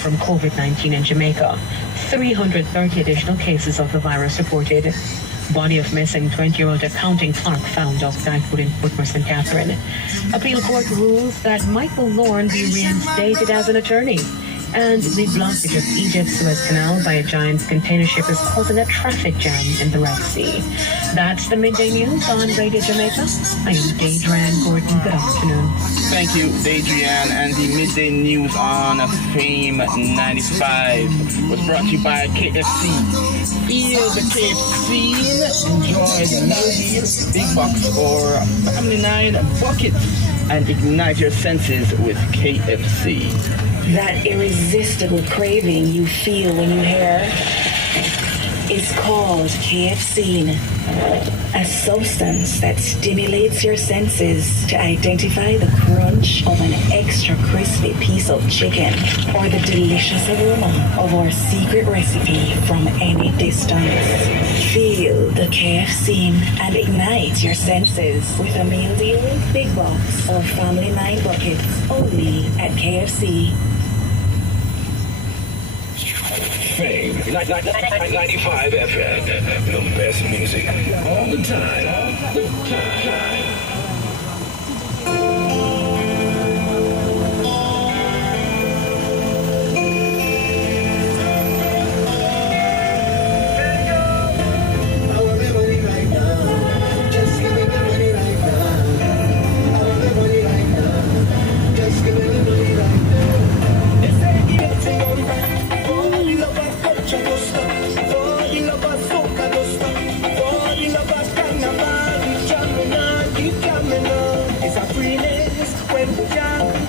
from COVID-19 in Jamaica. 330 additional cases of the virus reported. Body of missing 20-year-old accounting clerk found off Dykewood in Port St. Catherine. Appeal court rules that Michael Lorne be reinstated as an attorney. And the blockage of Egypt's Suez Canal by a giant container ship is causing a traffic jam in the Red Sea. That's the midday news on Radio Jamaica. I am Deidre Gordon. Good afternoon. Thank you, Deidre, and the midday news on Fame 95 was brought to you by KFC. Feel the KFC, enjoy the melodies, big box or family 9 buckets, and ignite your senses with KFC. That irresistible craving you feel when you hear is called KFC, a substance that stimulates your senses to identify the crunch of an extra crispy piece of chicken or the delicious aroma of our secret recipe from any distance. Feel the KFC and ignite your senses with a meal deal, big box, or family 9 buckets only at KFC. Fame 95 FM, the best music all the time. It's a freelance when we jam.